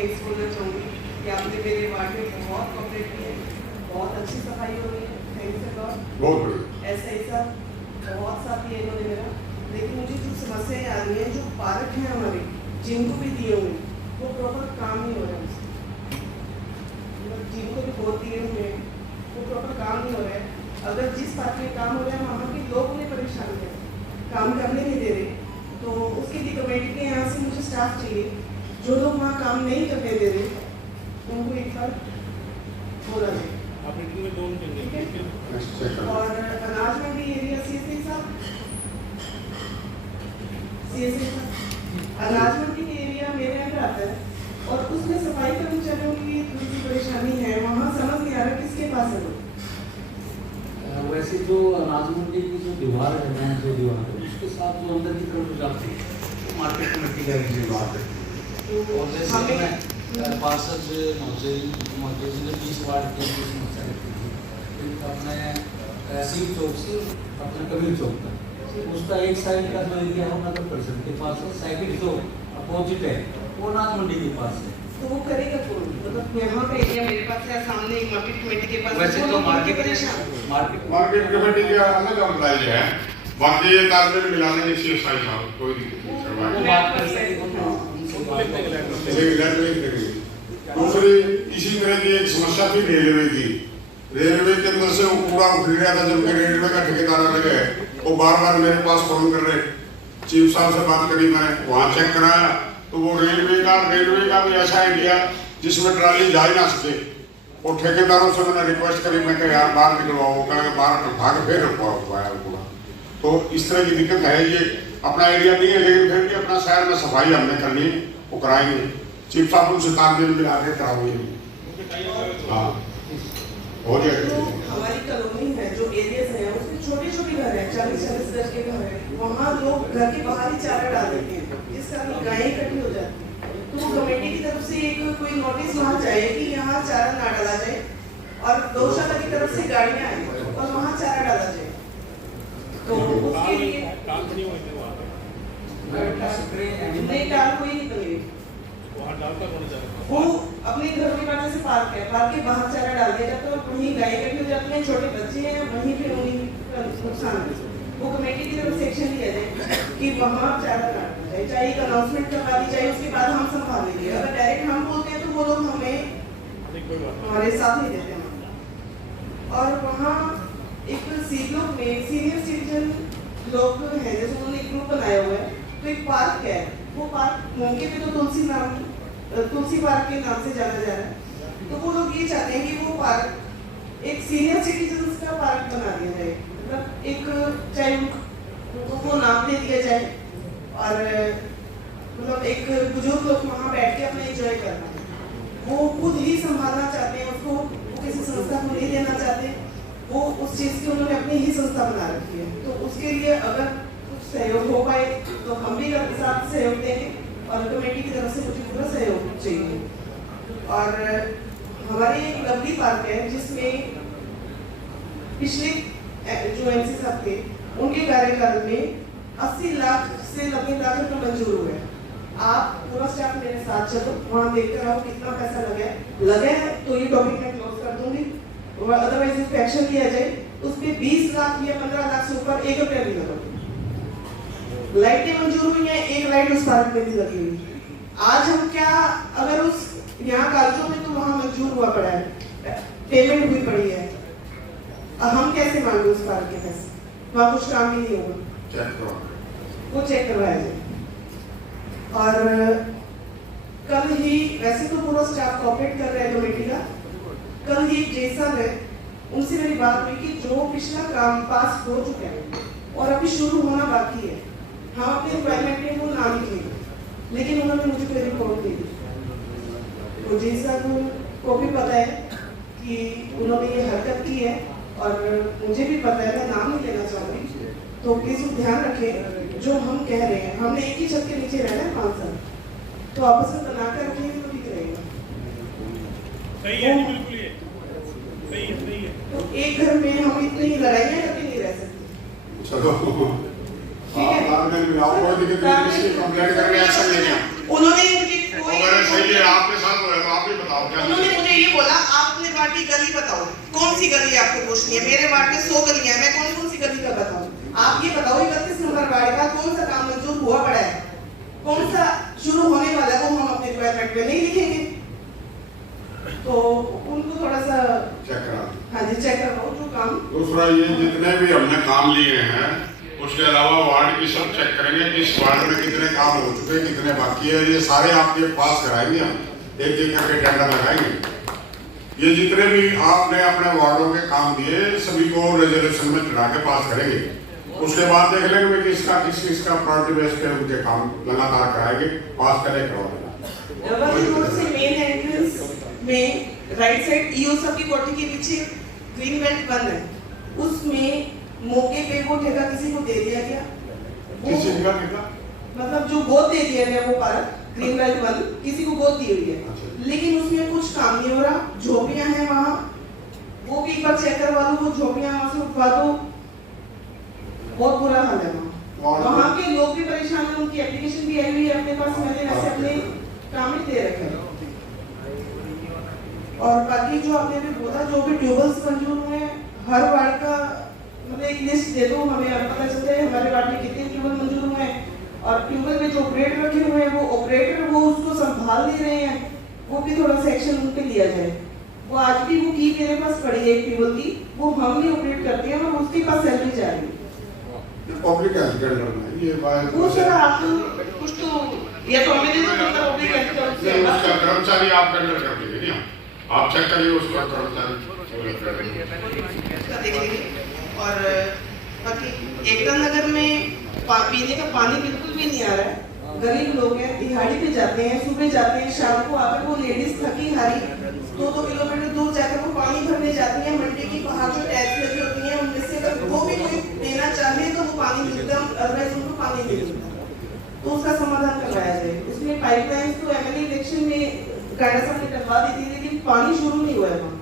Thanks बोलना चाहूँगी कि आपने मेरे वार्ड में बहुत कोऑपरेट किया है, बहुत अच्छी सफाई हो रही है, थैंक्स अ लॉट। बहुत बढ़िया। ऐसा ही सब बहुत साथ दिए इन्होंने मेरा, लेकिन मुझे जो समस्याएं आ रही हैं, जो पार्क हैं हमारे जिनको भी दिए हुए वो प्रॉपर काम नहीं हो रहा है उससे, मतलब जिनको भी बहुत दिए हुए हैं वो प्रॉपर काम नहीं हो रहा है। अगर जिस पार्क में काम हो रहा है वहाँ के लोग उन्हें परेशान कर काम करने नहीं दे रहे, तो उसके लिए कमेटी के यहाँ से मुझे स्टाफ चाहिए। जो लोग वहाँ काम नहीं करने दे रहे उनको एक बार बोला जाए, ठीक है। और अनाज मंडी एरिया CSA साहब, अनाज मंडी के एरिया मेरे अंदर आता है और उसमें सफाई कर्मचारियों की थोड़ी सी परेशानी है, वहाँ समझ नहीं आ रहा किसके पास है वो। वैसे जो अनाज मंडी की जो दीवार है, जो दीवार है उसके साथ जो अंदर की तरफ जाती है तो मार्केट कमेटी का एक बात है। और जैसे मैं पार्षद महोदय जी ने 20 वार्ड के समस्या रखी थी अपने सिंह चौक से अपने कबीर चौक तक, उसका एक साइड का जो एरिया है नगर परिषद के पास है, सेकंड जो अपोजिट है वो अनाज मंडी के पास है। तो वो करेगा कौन? मतलब यहाँ का एरिया मेरे पास है, सामने एक मार्केट कमेटी के पास। वैसे तो मार्केट कमेटी के अलग अप्लाई है, बाकी ये तालमेल मिलाने की CSI साहब कोई दूसरी इसी तरह की एक समस्या थी रेलवे की। रेलवे के अंदर से वो कूड़ा उठ गया था, जब रेलवे का ठेकेदार आ गए वो बार मेरे पास फोन कर रहे, चीफ साहब से बात करी मैंने, वहाँ चेक कराया तो वो रेलवे का भी ऐसा एरिया जिसमें ट्राली जा ही ना सके। वो ठेकेदारों से मैंने रिक्वेस्ट करी, मैं कहा यार बाहर निकलवाओ, कहा बाहर उठा के फिर रखवाया पूरा। तो इस तरह की दिक्कत है, ये अपना एरिया नहीं है लेकिन फिर भी अपना शहर में सफाई हमने करनी है, वो कराएंगे। चीफ साहब उनसे तालमेल मिला के कराओगे। हाँ हो जाएगा। हमारी कॉलोनी है, जो एरियाज है उसमें छोटे घर है, 40-40 गज के घर है, वहाँ लोग घर के बाहर ही चारा डाल देते हैं जिस कारण गायें इकट्ठी हो जाती है। तो कमेटी की तरफ से एक कोई नोटिस वहाँ जाए कि यहाँ चारा ना डाला जाए और गौशाला की तरफ से गाड़ियाँ आए और वहाँ चारा डाला जाए। तो उसके लिए नहीं डाल कोई नहीं बनेगी, वो अपने घर के पास से पार्क के बाहर चारा डाल दिया जाता है और वहीं गाय इकट्ठी हो जाती हैं, छोटे बच्चे हैं, वहीं पे उन्हीं का नुकसान है। वो कमेटी की तरफ से एक्शन लिया जाए कि वहाँ चारा काटना जाए, चाहे एक अनाउंसमेंट करवा दी जाए, उसके बाद हम संभाल लेंगे। अगर डायरेक्ट हम बोलते हैं तो वो लोग हमें हमारे साथ नहीं देते हैं। और वहाँ एक सीब्लॉक में सीनियर सिटीजन लोग हैं, जैसे उन्होंने एक ग्रुप बनाया हुआ है, तो एक पार्क है, वो पार्क मौके पे तो तुलसी पार्क के नाम से जाना जा रहा है। तो वो लोग ये चाहते हैं कि वो पार्क एक सीनियर सिटीजन्स का पार्क बना दिया जाए, मतलब एक चाहे उनको वो नाम दे दिया जाए और मतलब एक बुजुर्ग लोग वहाँ बैठ के अपना एंजॉय करना है, वो खुद ही संभालना चाहते हैं उसको, वो किसी संस्था को नहीं देना चाहते, वो उस चीज़ की उन्होंने अपनी ही संस्था बना रखी है। तो उसके लिए अगर कुछ सहयोग हो पाए तो हम भी साथ सहयोग देंगे और कमेटी की तरफ से मुझे पूरा सहयोग चाहिए। और हमारे एक लवली पार्क है जिसमें पिछले जो MC साहब थे उनके कार्यकाल में 80 लाख से 90 लाख रुपये मंजूर हुए। आप पूरा स्टाफ मेरे साथ चलो, वहाँ देख कर आओ कितना पैसा लगे है तो ये टॉपिक मैं क्लोज कर दूंगी, अदरवाइज इस पे एक्शन लिया जाए। उस पे 20 लाख या 15 लाख से ऊपर 1 रुपया भी लगा। लाइटें मंजूर हुई हैं, एक लाइट उस पार्क में भी लगी हुई। आज हम क्या, अगर उस यहाँ कागजों में तो वहाँ मंजूर हुआ पड़ा है, पेमेंट हुई पड़ी है, अब हम कैसे मांगे उस पार्क के पैसे? वहाँ कुछ काम ही नहीं होगा, वो चेक करवाया जाए। और कल ही वैसे तो पूरा स्टाफ कोऑपरेट कर रहा है कमेटी का, कल ही जैसा है उनसे मेरी बात हुई कि जो पिछला काम पास हो चुका है और अभी शुरू होना बाकी है, हम अपने रिक्वायरमेंट में वो ना लिखेंगे, लेकिन उन्होंने मुझे कोई रिपोर्ट दे दी। तो जैसा को भी पता है कि उन्होंने ये हरकत की है और मुझे भी पता है, मैं नाम नहीं लेना चाहूँगी, तो प्लीज़ ध्यान रखें जो हम कह रहे हैं। हमने एक ही छत के नीचे रहना है 5 साल, तो आपस में बना कर रखेंगे तो ठीक रहेगा। सही है, बिल्कुल ये सही है, सही है। तो एक घर में हम इतनी लड़ाइयाँ करके नहीं रह सकते। चलो ठीक है, उन्होंने मुझे सही है, आपके साथ कौन सी गली आपको पूछनी है? मेरे वार्ड में 100 गलियां हैं, मैं कौन कौन सी गली का बताऊं? आप ये बताओ 31 नंबर वार्ड का कौन सा काम मंजूर हुआ पड़ा है, कौन सा शुरू होने वाला है, वो हम अपने रिक्वायरमेंट में नहीं लिखेंगे। तो उनको थोड़ा सा चेक करा। हाँ जी, चेक करवाओ जो काम। दूसरा ये जितने भी हमने काम लिए हैं उसके अलावा वार्ड की सब चेक करेंगे कि इस वार्ड में कितने काम हो चुके हैं, कितने बाकी है, ये सारे आपके पास कराएंगे हम, एक एक करके टेंडर लगाएंगे। ये जितने भी आपने अपने वार्डों के काम दिए सभी को रेजोल्यूशन में चढ़ा के पास करेंगे। उसके बाद देख लेंगे किसका किसका प्रायोरिटी बेस पे उनके काम लगातार कराएंगे, पास करे करवा देना। से मेन एंट्रेंस में राइट साइड ईओ सब की कोठी के पीछे ग्रीन बेल्ट बंद है, उसमें मौके पे वो ठेका किसी को दे दिया गया। किस चीज का ठेका? मतलब जो गोद दे दिया गया वो पार्क ग्रीन बेल्ट बंद किसी को गोद दी हुई है, लेकिन उसमें कुछ काम नहीं हो रहा। झोपड़ियां हैं वहाँ, वो भी एक बार चेक करवा दो, वो झोपड़ियां वहाँ से उठवा दो, बहुत बुरा हाल है वहाँ। वहाँ के लोग भी परेशान हैं, उनकी एप्लीकेशन भी आई हुई है अपने पास, मैंने ऐसे अपने काम ही दे रखे हैं। और बाकी जो आपने भी बोला जो भी ट्यूबल्स मंजूर हुए हैं हर वार्ड का मतलब एक लिस्ट दे दो, हमें पता चलता है हमारे वार्ड में कितने ट्यूबल मंजूर हुए हैं, और ट्यूबल में जो ऑपरेटर रखे हुए हैं वो ऑपरेटर वो उसको संभाल नहीं रहे हैं, वो भी थोड़ा सा एक्शन उन पे लिया जाए। वो आज भी वो की मेरे पास पड़ी है एक ट्यूबल की, वो हम भी ऑपरेट करते हैं और उसके पास सैलरी जा रही है। पब्लिक हेल्थ टेंडर में ये बात वो सर आप कुछ तो या तो हमें दे दो तो पब्लिक हेल्थ नहीं, उसका कर्मचारी आप टेंडर कर देंगे नहीं, आप चेक करिए उसका कर्मचारी देखेंगे। और बाकी एकता नगर में पीने का पानी बिल्कुल भी नहीं आ रहा है। गरीब लोग हैं, दिहाड़ी पे जाते हैं, सुबह जाते हैं, शाम को आकर वो लेडीज थकी हारी 2-2 किलोमीटर दूर जाकर वो पानी भरने जाती हैं। मंडी की बाहर जो टैक्स लगी होती है उनमें से अगर वो भी कोई देना चाहे तो वो पानी मिलता है, अदरवाइज उनको पानी नहीं मिलता, तो उसका समाधान करवाया जाए। उसमें पाइपलाइन तो एमएलए इलेक्शन में कायदा साहब ने करवा दी थी, लेकिन पानी शुरू नहीं हुआ है वहाँ।